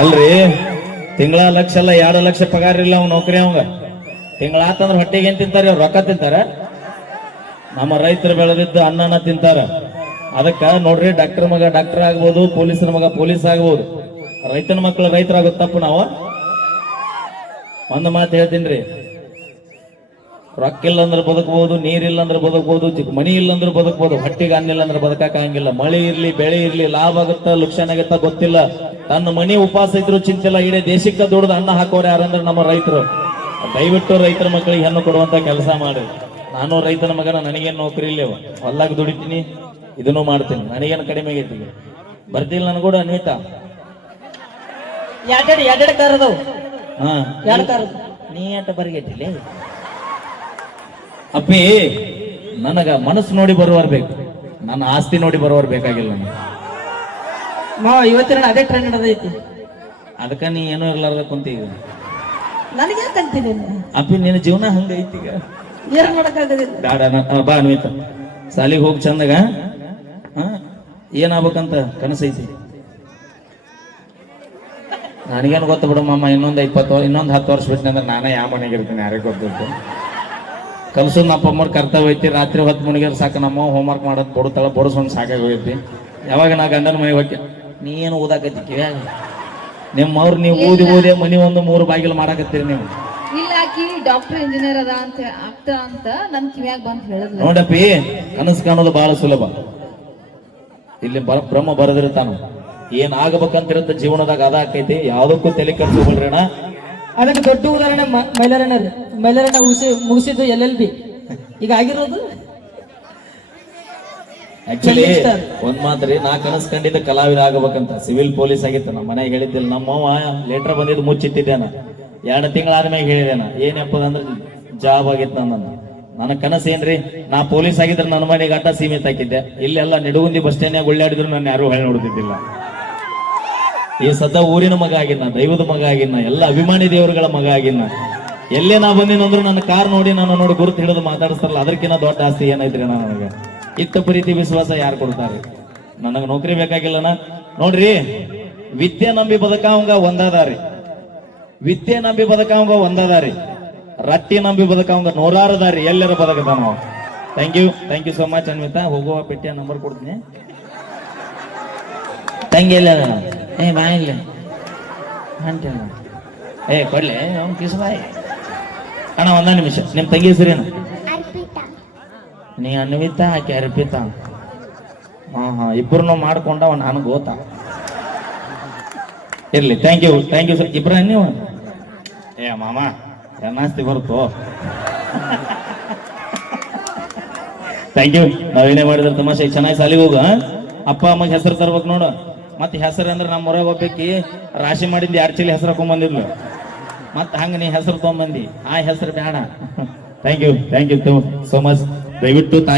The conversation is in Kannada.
ಅಲ್ರಿ, ತಿಂಗಳ ಲಕ್ಷ ಅಲ್ಲ, ಎರಡು ಲಕ್ಷ ಪಗಾರ ಇಲ್ಲ ಅವ್ನ ನೌಕರಿ ಅವಂಗ. ತಿಂಗಳ ಆತಂದ್ರ ಹೊಟ್ಟೆಗೆ ಏನ್ ತಿಂತಾರ ರೊಕ್ಕ ತಿಂತಾರ? ನಮ್ಮ ರೈತರು ಬೆಳೆದಿದ್ದ ಅನ್ನನ ತಿಂತಾರ. ಅದಕ್ಕ ನೋಡ್ರಿ ಡಾಕ್ಟರ್ ಮಗ ಡಾಕ್ಟರ್ ಆಗ್ಬೋದು, ಪೊಲೀಸರ ಮಗ ಪೊಲೀಸ್ ಆಗ್ಬೋದು. ರೈತನ ಮಕ್ಕಳು ರೈತರಾಗೋದು ತಪ್ಪು ನಾವು? ಒಂದು ಮಾತು ಹೇಳ್ತೀನಿ ರೊಕ್ಕ ಇಲ್ಲ ಅಂದ್ರೆ ಬದುಕಬಹುದು ನೀರಿಲ್ಲ ಅಂದ್ರೆ ಬದುಕಬಹುದು ಚಿಕ್ಕ ಮನಿ ಇಲ್ಲ ಅಂದ್ರೆ ಬದುಕಬಹುದು ಹೊಟ್ಟಿಗೆ ಅನ್ನಿಲ್ಲ ಅಂದ್ರೆ ಬದುಕಕ್ ಆಗಂಗಿಲ್ಲ. ಮಳೆ ಇರ್ಲಿ, ಬೆಳೆ ಇರ್ಲಿ, ಲಾಭ ಆಗುತ್ತಾ ಲುಕ್ಷಣ ಆಗುತ್ತಾ ಗೊತ್ತಿಲ್ಲ. ತನ್ನ ಮನೆ ಉಪವಾಸ ಇದ್ರು ಇಲ್ಲ ಇಡೀ ದೇಶಕ್ಕೆ ದುಡ್ದು ಅನ್ನ ಹಾಕೋರು ಯಾರಂದ್ರೆ ನಮ್ಮ ರೈತರು. ದಯವಿಟ್ಟು ರೈತರ ಮಕ್ಕಳಿಗೆ ಹೆಣ್ಣು ಕೊಡುವಂತ ಕೆಲಸ ಮಾಡಿ. ನಾನು ರೈತನ ಮಗನ ನನಗೇನ್ ನೌಕರಿ ಇಲ್ಲವ. ಹೊಲ್ಲಾಗ ದುಡಿತೀನಿ ಇದನ್ನು ಮಾಡ್ತೀನಿ. ನನಗೇನು ಕಡಿಮೆ ಆಗೈತಿ. ಈಗ ಬರ್ತಿಲ್ಲ ನನ್ ಕೂಡ ಅನ್ವಿತಾ. ಎರಡೆರಡು ಎರಡೆರಡು ಕಾರ್ ಅದಾವು ಹಾ. ಎರಡು ಕಾರ್ ನೀ ಅಂತ ಬರಿಗೈತಿಲ್ಲ ಅಪ್ಪಿ ನನಗ ಮನಸ್ಸು ನೋಡಿ ಬರುವರ್ ಬೇಕು. ನನ್ನ ಆಸ್ತಿ ನೋಡಿ ಬರುವರ್ ಬೇಕಾಗಿಲ್ಲ ನನಗೆ. ಮಾವ ಇವತ್ತಿನ ಅದೇ ಟ್ರೆಂಡ್ ನಡೆದೈತಿ. ಅದಕ್ಕ ನೀ ಏನು ಇರ್ಲಾರ್ದ ಕುಂತೀಗ ನನಗೆ ಯಾಕೆ ಅಂತೀನಿ ಅಪ್ಪಿ ನಿನ್ನ ಜೀವನ ಹಂಗೈತಿ ಈಗ. ಏನ್ ಮಾಡಕ್ಕಾಗದಿಲ್ಲ. ಬೇಡ ನ- ಬಾ ಅನ್ವಿತ. ಸಾಲಿಗೆ ಹೋಗಿ ಚಂದಾಗ. ಹಾ ಏನಾಗ್ಬೇಕಂತ ಕನಸೈತಿ ನನಗೇನು ಗೊತ್ತು ಬಿಡು ಮಾಮ ಇನ್ನೊಂದು ಇಪ್ಪತ್ತು ಇನ್ನೊಂದು ಹತ್ತು ವರ್ಷ ಬಿಟ್ಟಂದ್ರೆ ನಾನೇ ಯಾವ ಮನೆಗೆ ಇರ್ತೀನಿ ಯಾರಿಗೆ ಗೊತ್ತಿತ್ತು ಕಲ್ಸೋದು ನಮ್ಮ ಅಮ್ಮರ ಕರ್ತವ್ಯ ಐತಿ ರಾತ್ರಿ ಹೊತ್ತು ಮುನಿಗೆ ಸಾಕು ನಮ್ಮ ಹೋಮ್ವರ್ಕ್ ಮಾಡೋದು ಬಡತಳ ಬಡಿಸ್ಕೊಂಡು ಸಾಕಾಗಿ ಹೋಗೈತಿ. ಯಾವಾಗ ನಾ ಗಂಡನ ಮನೆಗೆ ಹೋಗಿ ನೀ ಏನು ಓದಾಕತ್ತಿ ಕಿವ್ಯಾಗ ನಿಮ್ಮವ್ರು ನೀವು ಓದಿ ಓದಿ ಮನಿ ಒಂದು ಮೂರು ಬಾಗಿಲು ಮಾಡಾಕತ್ತೀರಿ ನೀವು. ಇಲ್ಲ ಆಕಿ ಡಾಕ್ಟರ್ ಇಂಜಿನಿಯರ್ ಅದ ಅಂತ ಆಗ್ತಾ ಅಂತ ನನ್ ಕಿವ್ಯಾಗ ಬಂತ ಹೇಳಿದ್ಲು. ನೋಡಪ್ಪಿ ಕನಸು ಕಾಣೋದು ಬಹಳ ಸುಲಭ. ಇಲ್ಲಿ ಬರ ಬ್ರಹ್ಮ ಬರೆದಿರ್ತಾನ. ಏನ್ ಇರುತ್ತೆ ಜೀವನದಾಗ ಅದ ಆಕೈತಿ ಯಾವ್ದಕ್ಕೂ ತಲೆ ಕಟ್ಟಿಸ್ಕೊಳ್ರಿ ಅಣ್ಣ. ಅದಕ್ಕೆ ದೊಡ್ಡ ಉದಾಹರಣೆ ಮ- ಮೈಲಾರಣ್ಣ ಮೈಲಾರಣ್ಣ ಮುಗಿಸಿ ಮುಗಿಸಿದ್ದು ಎಲ್ ಎಲ್ ಬಿ. ಈಗ ಆಗಿರೋದು? ಆಕ್ಚುಲಿ. ಒಂದ್ ಮಾತ್ರಿ ನಾ ಕನಸ್ ಕಂಡಿದ್ದ ಕಲಾವಿದ ಆಗಬೇಕಂತ. ಸಿವಿಲ್ ಪೊಲೀಸ್ ಆಗಿತ್ತು ನಮ್ಮ ಮನೆಗೆ ಹೇಳಿದ್ದಿಲ್ಲ ನಮ್ಮವ್ವ ಲೆಟರ್ ಬಂದಿದ್ದು ಮುಚ್ಚಿಟ್ಟಿದ್ದೇನ. ಎರಡು ತಿಂಗಳಾದ್ಮೇಲೆ ಹೇಳಿದೇನ ಏನಪ್ಪ ಅಂದ್ರೆ ಜಾಬ್ ಆಗಿತ್ತು ನನ್ನ ನನ್ನ ಕನಸು ಏನ್ರಿ ನಾ ಪೊಲೀಸ್ ಆಗಿದ್ರೆ ನನ್ನ ಮನೆಗೆ ಅಟ್ಟ ಸೀಮಿತ ಹಾಕಿದ್ದೆ. ಇಲ್ಲೆಲ್ಲ ನಿಡುಗುಂದಿ ಬಸ್ ಸ್ಟ್ಯಾಂಡ್ನಾಗ ಒಳ್ಳಾಡಿದ್ರು ನಾನು ಯಾರು ಹೇಳಿ ನೋಡುತ್ತಿದ್ದಿಲ್ಲ ಈ ಸದಾ ಊರಿನ ಮಗ ಆಗಿನ ದೈವದ ಮಗ ಆಗಿನ ಎಲ್ಲ ಅಭಿಮಾನಿ ದೇವರುಗಳ ಮಗ ಆಗಿನ ಎಲ್ಲೇ ನಾ ಬಂದಿನಂದ್ರು ನನ್ನ ಕಾರ್ ನೋಡಿ ನಾನು ನೋಡಿ ಗುರುತು ಹಿಡಿದು ಮಾತಾಡಿಸ್ತಾರಲ್ಲ ಅದಕ್ಕಿಂತ ದೊಡ್ಡ ಆಸ್ತಿ ಏನೈತ್ರಿ ನನಗೆ? ಇತ್ತ ಪ್ರೀತಿ ವಿಶ್ವಾಸ ಯಾರು ಕೊಡ್ತಾರೆ? ನನಗೆ ನೌಕರಿ ಬೇಕಾಗಿಲ್ಲನ? ನೋಡ್ರಿ, ವಿದ್ಯೆ ನಂಬಿ ಬದುಕಾವಂಗ ಒಂದಾದಾರಿ. ವಿದ್ಯೆ ನಂಬಿ ಬದುಕಾವಂಗ ಒಂದಾದಾರಿ. ರಟ್ಟಿ ನಂಬಿ ಬದುಕಾವಂಗ ನೂರಾರು ದಾರಿ. ಎಲ್ಲರ ಬದುಕತಾನ ನಾವು thank you thank you so much Anvita. ಹೋಗುವ ಪೆಟ್ಟಿಯ ನಂಬರ್ ಕೊಡ್ತೀನಿ. ತಂಗಿ ಎಲ್ಲ ಏ, ಬಾ ಇಲ್ಲಿ. ಏ, ಕೊಡ್ಲೆ. ಅವ್ನು ಕಿಸ್ಬಾಯ್ ಅಣ್ಣ ಒಂದ ನಿಮಿಷ. ನಿಮ್ಮ ತಂಗಿ ಹೆಸರೇನು? ನೀ ಅನ್ವಿತ ಆಕೆ ಅರ್ಪಿತ. ಹಾ ಹಾ ಇಬ್ಬರನ್ನು ಮಾಡ್ಕೊಂಡ ನಾನು ಗೊತ್ತಾ ಗೋತಾ. ಇರ್ಲಿ thank you thank you sir ಇಬ್ಬರ ನೀವು? ಏ, ಮಾಮ ಚೆನ್ನಾಸ್ತಿ ಬರುತ್ತೋ? ಥ್ಯಾಂಕ್ ಯು ನಾವೇನೇ ಮಾಡಿದ್ರೆ ತಮಾಷೆ, ಚೆನ್ನಾಗಿ ಸಾಲಿಗೆ ಹೋಗ ಅಪ್ಪ, ಅಮ್ಮಗೆ ಹೆಸರು ತರ್ಬೇಕು ನೋಡು. ಮತ್ತೆ ಹೆಸರು ಅಂದ್ರೆ ನಮ್ಮ ಹೊರಗೆ ಹೋಗ್ಬೇಕಿ. ರಾಶಿ ಮಾಡಿದ್ದು ಎರಡು ಚೀಲ ಹೆಸರು ಹಾಕೊಂಬಂದಿದ್ಲು? ಮತ್ತೆ ಹಂಗೆ ನೀ ಹೆಸರು ತೊಗೊಂಬಂದಿ. ಆ ಹೆಸರು ಬೇಡ thank you thank you so much ದಯವಿಟ್ಟು ತಾಯಿ